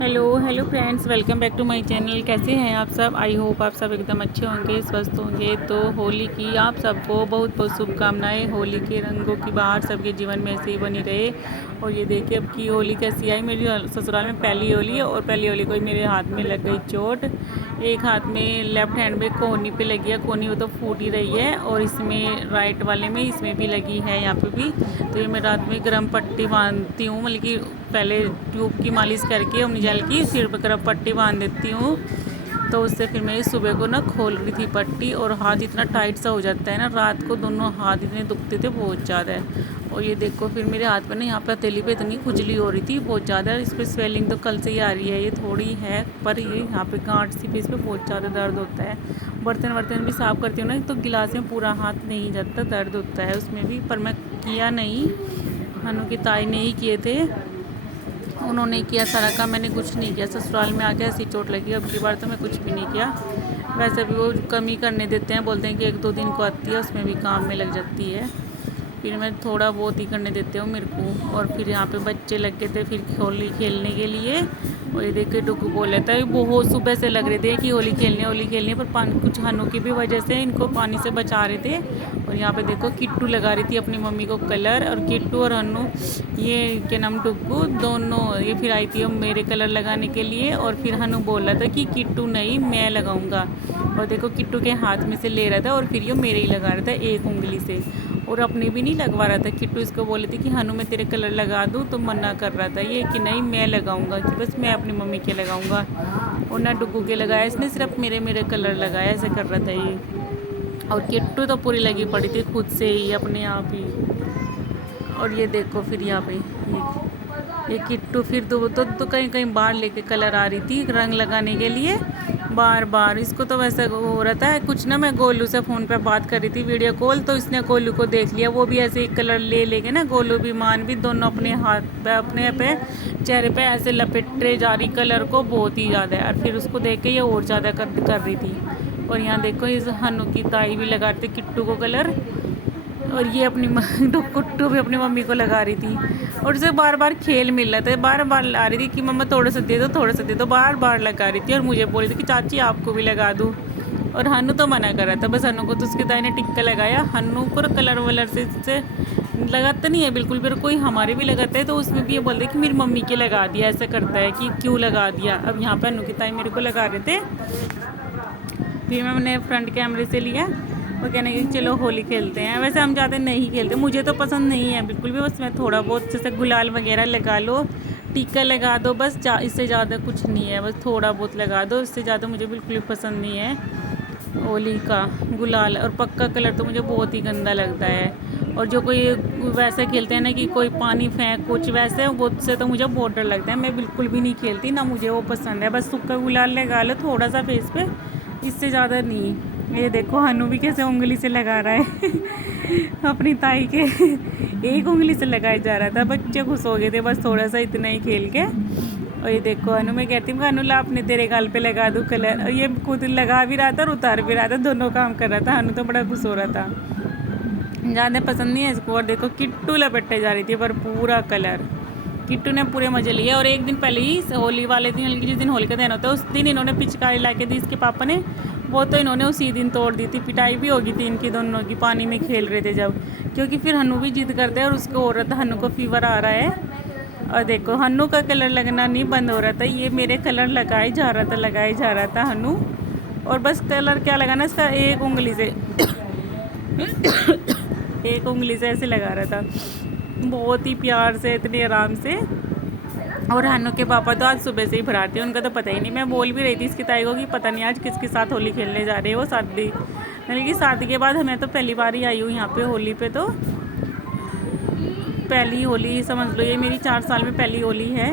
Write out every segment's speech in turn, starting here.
Hello friends, welcome back to my channel. कैसे हैं आप सब? आई होप आप सब एकदम अच्छे होंगे, स्वस्थ होंगे। तो होली की आप सबको बहुत बहुत शुभकामनाएं। होली के रंगों की बहार सबके जीवन में ऐसे ही बनी रहे। और ये देखिए अब की होली कैसी आई। मेरी ससुराल में पहली होली है और पहली होली को ही मेरे हाथ में लग गई चोट। एक हाथ में लेफ्ट हैंड में कोहनी पे लगी है, कोहनी वो तो फूट ही रही है, और इसमें राइट वाले में इसमें भी लगी है, यहाँ पे भी। तो ये मैं रात में गर्म पट्टी बांधती हूँ, मतलब कि पहले ट्यूब की मालिश करके अमनी जाल की सिर पर गर्म पट्टी बांध देती हूँ। तो उससे फिर मैं सुबह को ना खोल रही थी पट्टी, और हाथ इतना टाइट सा हो जाता है ना, रात को दोनों हाथ इतने दुखते थे बहुत ज़्यादा है। और ये देखो फिर मेरे हाथ पे ना यहाँ पे हथेली पे इतनी खुजली हो रही थी बहुत ज़्यादा। इस पर स्वेलिंग तो कल से ही आ रही है, ये थोड़ी है पर ये यहाँ पे गांठ सी पे इस पर बहुत ज़्यादा दर्द होता है। बर्तन वर्तन भी साफ़ करती हूँ ना, तो गिलास में पूरा हाथ नहीं जाता, दर्द होता है उसमें भी। पर मैं किया नहीं, हनु की ताई ने ही किए थे, उन्होंने किया सारा काम, मैंने कुछ नहीं किया। ससुराल में आके ऐसी चोट लगी, अब की बार तो मैं कुछ भी नहीं किया। वैसे भी वो कमी करने देते हैं, बोलते हैं कि 1-2 दिन को आती है, उसमें भी काम में लग जाती है। फिर मैं थोड़ा बहुत ही करने देते हूँ मेरे को। और फिर यहाँ पे बच्चे लग गए थे फिर होली खेलने के लिए। और ये देख के डुगू बोल रहा था, बहुत सुबह से लग रहे थे कि होली खेलने, पर पानी कुछ हनु की भी वजह से इनको पानी से बचा रहे थे। और यहाँ पे देखो किट्टू लगा रही थी अपनी मम्मी को कलर, और किट्टू और हनु, ये क्या नाम, डुगू दोनों ये फिर आई थी मेरे कलर लगाने के लिए। और फिर हनु बोल रहा था कि किट्टू नहीं, मैं लगाऊंगा। और देखो किट्टू के हाथ में से ले रहा था, और फिर ये मेरे ही लगा रहा था एक उंगली से, और अपने भी नहीं लगवा रहा था। किट्टू इसको बोले थे कि हनु मैं तेरे कलर लगा दूँ, तो मना कर रहा था ये कि नहीं मैं लगाऊंगा, कि बस मैं अपनी मम्मी के लगाऊंगा। और ना डुगू के लगाया इसने, सिर्फ मेरे कलर लगाया, ऐसे कर रहा था ये। और किट्टू तो पूरी लगी पड़ी थी खुद से ही अपने आप ही। और ये देखो फिर यहाँ पे ये किट्टू फिर तो कहीं कहीं बाहर लेके कलर आ रही थी रंग लगाने के लिए बार बार। इसको तो वैसा हो रहा था कुछ ना, मैं गोलू से फ़ोन पे बात कर रही थी वीडियो कॉल, तो इसने गोलू को देख लिया, वो भी ऐसे ही कलर ले लेके ना, गोलू भी मान भी दोनों अपने हाथ पे अपने पे चेहरे पे ऐसे लपेटे जा रही कलर को बहुत ही ज़्यादा। और फिर उसको देख के ये और ज़्यादा कर रही थी। और यहाँ देखो इस हनु की ताई भी लगाते किट्टू को कलर, और ये अपनी कुट्टू भी अपनी मम्मी को लगा रही थी। और उसे बार बार खेल मिल रहा था, बार बार ला रही थी कि मम्मा थोड़ा सा दे दो, थोड़ा सा दे दो, बार बार लगा रही थी। और मुझे बोल रही थी कि चाची आपको भी लगा दूँ, और हनु तो मना कर रहा था। बस हनु को तो उसके दाई ने टिक्का लगाया, हनु को कलर वलर से लगाता नहीं है बिल्कुल, फिर कोई हमारे भी लगाता है तो उसमें भी ये बोलते कि मेरी मम्मी के लगा दिया, ऐसा करता है कि क्यों लगा दिया। अब यहाँ पर हनु की ताई मेरे को लगा रहे थे, फिर मैंने फ्रंट कैमरे से लिया। वो कहने कि चलो होली खेलते हैं। वैसे हम ज़्यादा नहीं खेलते, मुझे तो पसंद नहीं है बिल्कुल भी। बस मैं थोड़ा बहुत जैसे गुलाल वगैरह लगा लो, टीका लगा दो, बस इससे ज़्यादा कुछ नहीं है। बस थोड़ा बहुत लगा दो, इससे ज़्यादा मुझे बिल्कुल भी पसंद नहीं है होली का गुलाल। और पक्का कलर तो मुझे बहुत ही गंदा लगता है। और जो कोई वैसे खेलते हैं ना कि कोई पानी फेंक कुछ वैसे, वो से तो मुझे बहुत डर लगता है, मैं बिल्कुल भी नहीं खेलती ना, मुझे वो पसंद है। बस सूखा गुलाल लगा लो थोड़ा सा फेस पे, इससे ज़्यादा नहीं। ये देखो हनु भी कैसे उंगली से लगा रहा है अपनी ताई के एक उंगली से लगाया जा रहा था। बच्चे खुश हो गए थे बस थोड़ा सा इतना ही खेल के। और ये देखो हनु, मैं कहती हूँ हनु ला अपने तेरे गाल पे लगा दूँ कलर, और ये खुद लगा भी रहा था और उतार भी रहा था, दोनों काम कर रहा था। हनु तो बड़ा खुश हो रहा था, ज़्यादा पसंद नहीं है इसको। और देखो किट्टू लपेटे जा रही थी पर पूरा कलर, किट्टू ने पूरे मजे लिए। और एक दिन पहले ही होली वाले दिन, जिस दिन होली का दिन होता है उस दिन इन्होंने पिचकारी ला के दी इसके पापा ने, वो तो इन्होंने उसी दिन तोड़ दी थी। पिटाई भी होगी थी इनकी दोनों की, पानी में खेल रहे थे जब, क्योंकि फिर हनु भी जिद करते हैं और उसको हो रहा था हनु को फीवर आ रहा है। और देखो हनु का कलर लगना नहीं बंद हो रहा था, ये मेरे कलर लगाए जा रहा था हनु। और बस कलर क्या लगाना, इसका एक उंगली से एक उंगली से ऐसे लगा रहा था, बहुत ही प्यार से, इतने आराम से। और हनु के पापा तो आज सुबह से ही भराते हैं, उनका तो पता ही नहीं। मैं बोल भी रही थी इसकी ताई को कि पता नहीं आज किसके साथ होली खेलने जा रहे हो। शादी मतलब कि शादी के बाद मैं तो पहली बार ही आई हूँ यहाँ पे होली पे, तो पहली होली समझ लो, ये मेरी 4 साल में पहली होली है।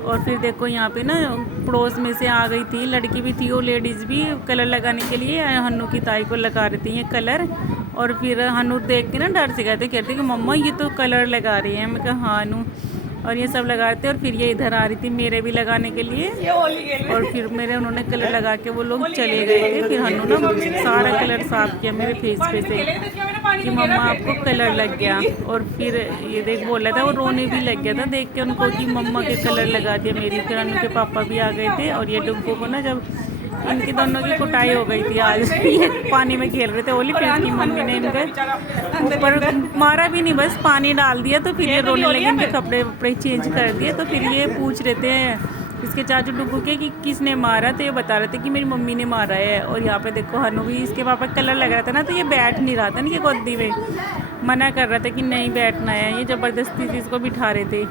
और फिर देखो यहाँ पे ना पड़ोस में से आ गई थी लड़की भी थी, वो लेडीज़ भी कलर लगाने के लिए हनु की ताई को लगा रही थी ये कलर। और फिर हनु देख के ना डर से गए थे, कहते कि मम्मा ये तो कलर लगा रही है। मैं कहा हाँ हनु, और ये सब लगा रहे थे। और फिर ये इधर आ रही थी मेरे भी लगाने के लिए, और फिर मेरे उन्होंने कलर लगा के वो लोग चले गए थे। फिर हनु ना सारा कलर साफ किया मेरे फेस पे से, कि मम्मा आपको कलर लग गया। और फिर ये देख बोला था, वो रोने भी लग गया था देख के उनको कि मम्मा के कलर लगा दिया मेरी। फिर उनके पापा भी आ गए थे और ये डुग्गू को ना, जब इनकी दोनों की कुटाई हो गई थी आज, ये पानी में खेल रहे थे होली, फिर इसकी मम्मी ने इनके ऊपर मारा भी नहीं, बस पानी डाल दिया। तो फिर ये रोने लगे, इनके कपड़े वपड़े चेंज कर दिए। तो फिर ये पूछ रहे थे इसके चाचू डुग्गू के कि किसने मारा, तो ये बता रहे थे कि मेरी मम्मी ने मारा है। और यहाँ पे देखो हनु भी, इसके पापा कलर लग रहा था ना, तो ये बैठ नहीं रहा था इनकी गोदी में, मना कर रहा था कि नहीं बैठना है। ये ज़बरदस्ती से इसको बिठा रहे थे।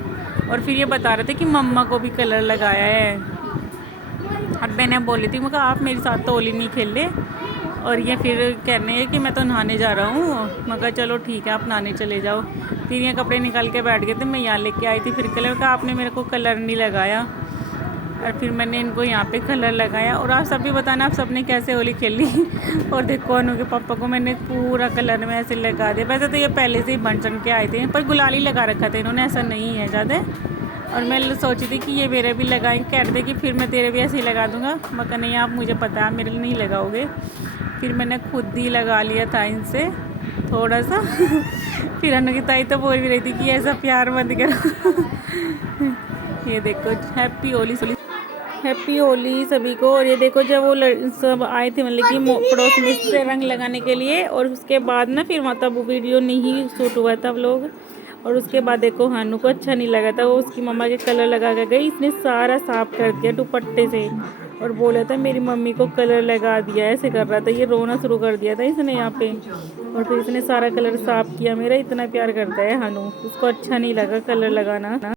और फिर ये बता रहे थे कि मम्मा को भी कलर लगाया है। और मैंने बोली थी, मैं कहा आप मेरे साथ तो होली नहीं खेल ले। और ये फिर कहने हैं कि मैं तो नहाने जा रहा हूँ। मैं कहा चलो ठीक है, आप नहाने चले जाओ। फिर ये कपड़े निकाल के बैठ गए थे, मैं यहाँ लेके आई थी फिर कलर का। आपने मेरे को कलर नहीं लगाया। और फिर मैंने इनको यहाँ पे कलर लगाया। और आप सब भी बताना आप सब ने कैसे होली खेली। और देखो अनु के पापा को मैंने पूरा कलर में ऐसे लगा दिया। वैसे तो ये पहले से ही बन चढ़ के आए थे, पर गुलाल ही लगा रखा था इन्होंने, ऐसा नहीं है ज़्यादा। और मैं सोची थी कि ये मेरे भी लगाएं, कह रहे थे कि फिर मैं तेरे भी ऐसे ही लगा दूँगा। मैं कहा नहीं, आप मुझे पता है आप मेरे लिए नहीं लगाओगे। फिर मैंने खुद ही लगा लिया था इनसे थोड़ा सा। फिर अनु की ताई तो बोल भी रही थी कि ऐसा प्यार मत करो। ये देखो हैप्पी होली, हैप्पी होली सभी को। और ये देखो जब वो सब आए थे, मतलब कि पड़ोस में से रंग लगाने के लिए। और उसके बाद ना फिर तब वो वीडियो नहीं शूट हुआ था व्लॉग। और उसके बाद देखो हानू को अच्छा नहीं लगा था, वो उसकी मम्मा के कलर लगा के गई। इसने सारा साफ कर दिया दुपट्टे से और बोला था मेरी मम्मी को कलर लगा दिया, ऐसे कर रहा था। ये रोना शुरू कर दिया था इसने यहाँ पे। और फिर इसने सारा कलर साफ किया। मेरा इतना प्यार करता है हानू, उसको अच्छा नहीं लगा कलर लगाना।